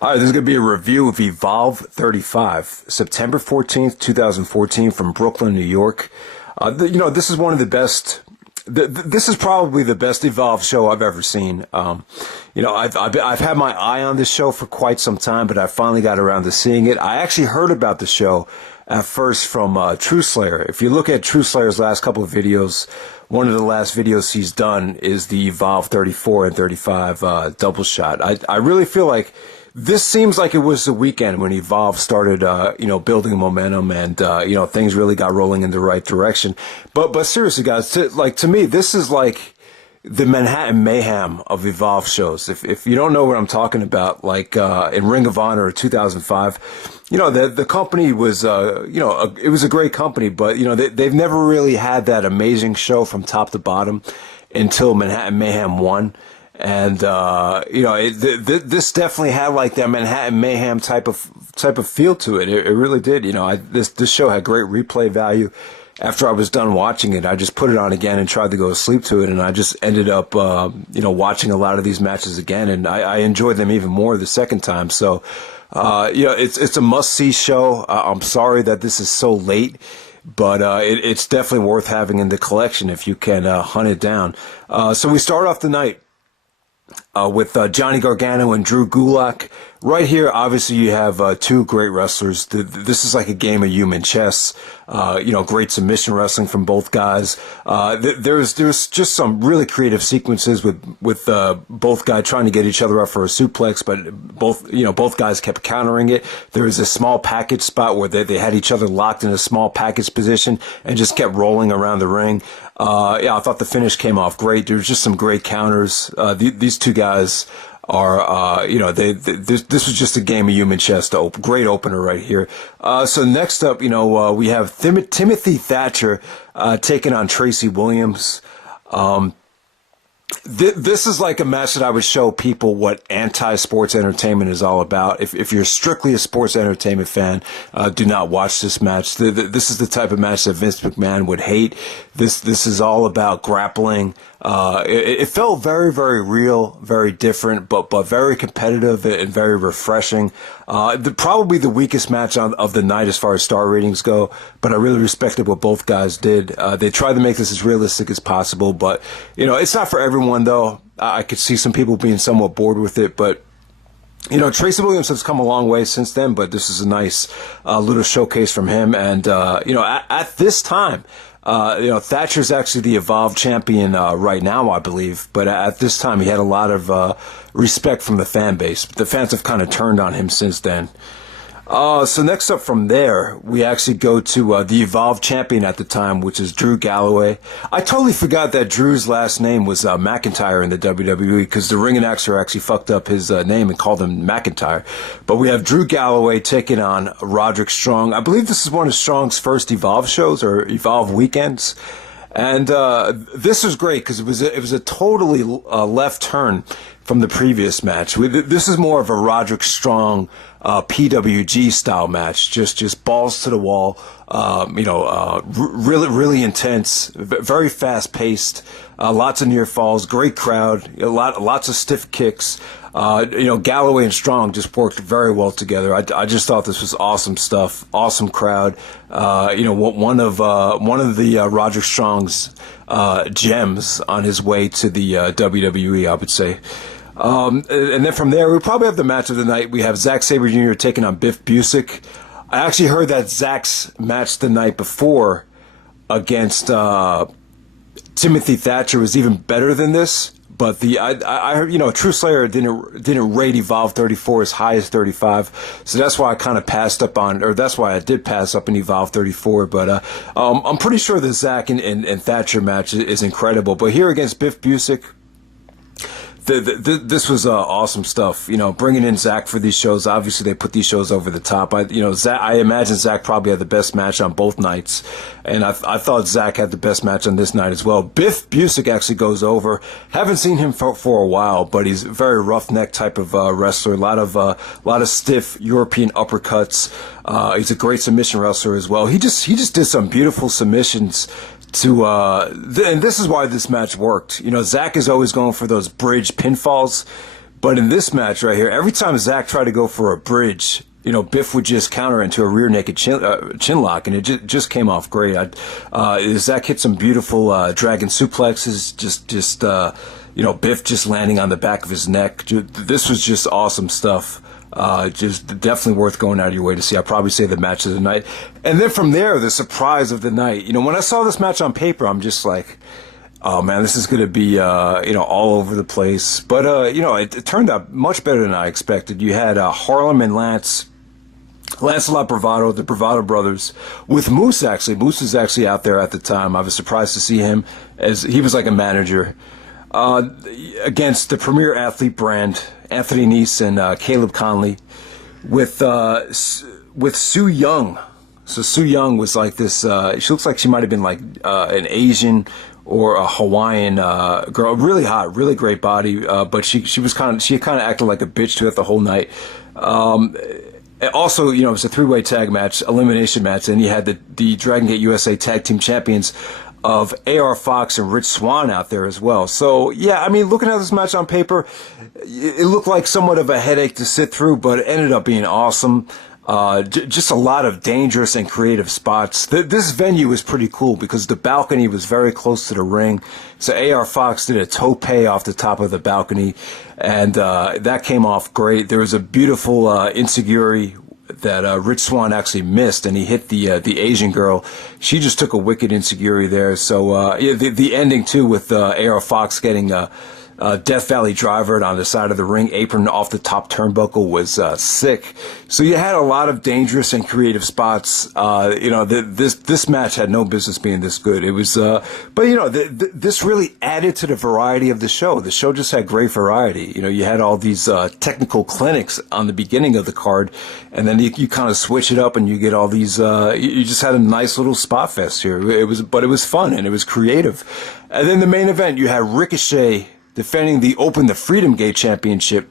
All right, this is going to be a review of Evolve 35, September 14th, 2014, from Brooklyn, New York. This is one of the best. This is probably the best Evolve show I've ever seen. I've had my eye on this show for quite some time, but I finally got around to seeing it. I actually heard about the show at first from True Slayer. If you look at True Slayer's last couple of videos, one of the last videos he's done is the Evolve 34 and 35 double shot. I really feel like this seems like it was the weekend when Evolve started, building momentum and, things really got rolling in the right direction. But seriously, guys, to me, this is like the Manhattan Mayhem of Evolve shows. If you don't know what I'm talking about, like, in Ring of Honor 2005, the company was, it was a great company, but, they've never really had that amazing show from top to bottom until Manhattan Mayhem 1. And this definitely had like that Manhattan Mayhem type of feel to it. It really did. This show had great replay value. After I was done watching it, I just put it on again and tried to go to sleep to it, and I just ended up watching a lot of these matches again, and I enjoyed them even more the second time. So it's a must-see show. I'm sorry that this is so late, but it's definitely worth having in the collection if you can hunt it down. So we start off the night with Johnny Gargano and Drew Gulak. Right here, obviously, you have two great wrestlers. This is like a game of human chess. Great submission wrestling from both guys. There's just some really creative sequences with both guys trying to get each other up for a suplex, but both guys kept countering it. There was a small package spot where they had each other locked in a small package position and just kept rolling around the ring. I thought the finish came off great. There's just some great counters. These two guys are, this was just a game of human chess. Great opener right here. So next up, we have Timothy Thatcher taking on Tracy Williams. This is like a match that I would show people what anti-sports entertainment is all about. If you're strictly a sports entertainment fan, do not watch this match. This is the type of match that Vince McMahon would hate. This is all about grappling. It felt very, very real, very different, but very competitive and very refreshing. Probably the weakest match of the night as far as star ratings go, but I really respected what both guys did. They tried to make this as realistic as possible, but, it's not for everyone, though. I could see some people being somewhat bored with it, but Tracy Williams has come a long way since then, but this is a nice little showcase from him. And, at this time, Thatcher's actually the Evolve champion right now, I believe. But at this time, he had a lot of respect from the fan base. The fans have kind of turned on him since then. So next up from there, we actually go to the Evolve champion at the time, which is Drew Galloway. I totally forgot that Drew's last name was McIntyre in the WWE, because the ring announcer actually fucked up his name and called him McIntyre. But we have Drew Galloway taking on Roderick Strong. I believe this is one of Strong's first Evolve shows or Evolve weekends. And this was great because it was a totally left turn from the previous match. This is more of a Roderick Strong PWG style match, just balls to the wall, really intense, very fast paced, lots of near falls, great crowd, lots of stiff kicks. Galloway and Strong just worked very well together. I just thought this was awesome stuff, awesome crowd. One of the Roderick Strong's gems on his way to the WWE, I would say. And then from there, we probably have the match of the night. We have Zack Sabre Jr. taking on Biff Busick. I actually heard that Zack's match the night before against Timothy Thatcher was even better than this. But I heard, True Slayer didn't rate Evolve 34 as high as 35, so that's why I kind of passed up on, or that's why I did pass up on Evolve 34. But I'm pretty sure the Zack and Thatcher match is incredible. But here against Biff Busick, this was awesome stuff. Bringing in Zack for these shows. Obviously, they put these shows over the top. I imagine Zack probably had the best match on both nights, and I thought Zack had the best match on this night as well. Biff Busick actually goes over. Haven't seen him for a while, but he's a very roughneck type of wrestler. A lot of stiff European uppercuts. He's a great submission wrestler as well. He just did some beautiful submissions. And this is why this match worked. Zack is always going for those bridge pinfalls, But in this match right here, every time Zack tried to go for a bridge, Biff would just counter into a rear naked chin lock, and it just came off great. Zack hit some beautiful dragon suplexes, just Biff just landing on the back of his neck. This was just awesome stuff. Just definitely worth going out of your way to see. I'd probably say the match of the night. And then from there, the surprise of the night. When I saw this match on paper, I'm just like, oh man, this is going to be, all over the place. But, it turned out much better than I expected. You had Harlem and Lancelot Bravado, the Bravado brothers, with Moose actually. Moose was actually out there at the time. I was surprised to see him, as he was like a manager, against the Premier Athlete brand, Anthony Nese and Caleb Conley, with Sue Young. So Sue Young was like this, she looks like she might have been like an Asian or a Hawaiian girl, really hot, really great body, but she kind of acted like a bitch to it the whole night. Also, it was a three-way tag match, elimination match, and you had the Dragon Gate USA Tag Team Champions of AR Fox and Rich Swan out there as well. So, yeah, I mean, looking at this match on paper, it looked like somewhat of a headache to sit through, but it ended up being awesome. Just a lot of dangerous and creative spots. This venue was pretty cool because the balcony was very close to the ring. So AR Fox did a tope off the top of the balcony, and that came off great. There was a beautiful ensiguiri that Rich Swan actually missed, and he hit the Asian girl. She just took a wicked ensiguiri there. So the ending too with AR Fox getting Death Valley driver on the side of the ring apron off the top turnbuckle was sick. So you had a lot of dangerous and creative spots. This match had no business being this good. It was, this really added to the variety of the show. The show just had great variety. You had all these technical clinics on the beginning of the card, and then you kind of switch it up and you get all these. You just had a nice little spot fest here. It was fun and it was creative. And then the main event, you had Ricochet defending the Freedom Gate Championship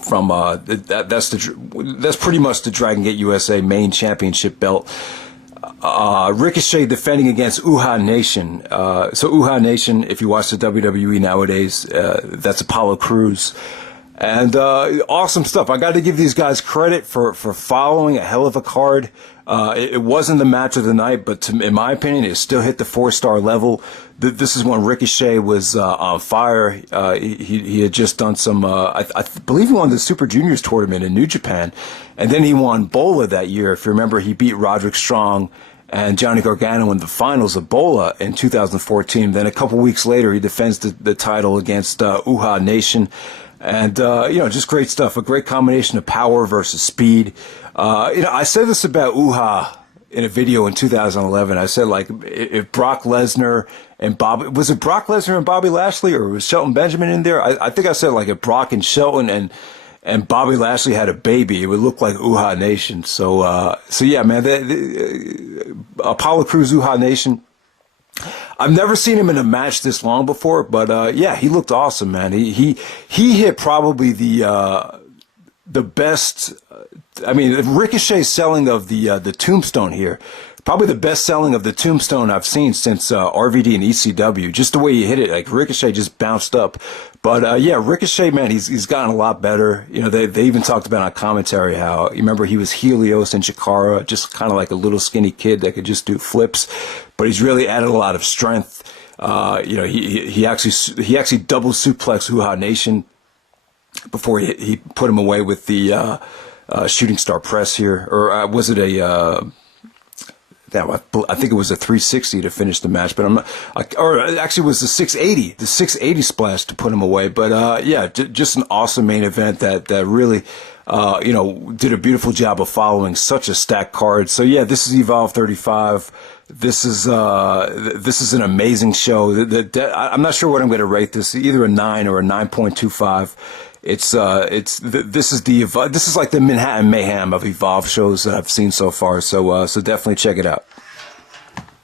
from that's pretty much the Dragon Gate USA main championship belt. Ricochet defending against Uhaa Nation. So Uhaa Nation, if you watch the WWE nowadays, that's Apollo Crews. And awesome stuff. I got to give these guys credit for following a hell of a card. It wasn't the match of the night, but in my opinion, it still hit the 4-star level. This is when Ricochet was on fire. He had just done some, I believe he won the Super Juniors tournament in New Japan. And then he won Bola that year. If you remember, he beat Roderick Strong and Johnny Gargano in the finals of Bola in 2014. Then a couple weeks later, he defends the title against Uhaa Nation. And, just great stuff. A great combination of power versus speed. I said this about Uhaa in a video in 2011. I said, like, if Brock Lesnar and was it Brock Lesnar and Bobby Lashley, or was Shelton Benjamin in there? I think I said, like, if Brock and Shelton and Bobby Lashley had a baby, it would look like Uhaa Nation. So yeah, man, the Apollo Crews Uhaa Nation. I've never seen him in a match this long before, but yeah, he looked awesome, man. He hit probably the best. I mean, Ricochet's selling of the Tombstone here, probably the best selling of the Tombstone I've seen since RVD and ECW. Just the way he hit it, like Ricochet just bounced up. But yeah, Ricochet, man, he's gotten a lot better. They even talked about on commentary how, you remember, he was Helios and Chikara, just kind of like a little skinny kid that could just do flips, but he's really added a lot of strength. He actually double suplexed Uhaa Nation before he put him away with the shooting star press here, or was it I think it was a 360 to finish the match, but or actually it was the 680 splash to put him away. But yeah, just an awesome main event that really did a beautiful job of following such a stacked card. So yeah, this is Evolve 35. This is an amazing show. I'm not sure what I'm going to rate this, either a 9 or a 9.25. This is like the Manhattan Mayhem of Evolve shows that I've seen so far. So definitely check it out.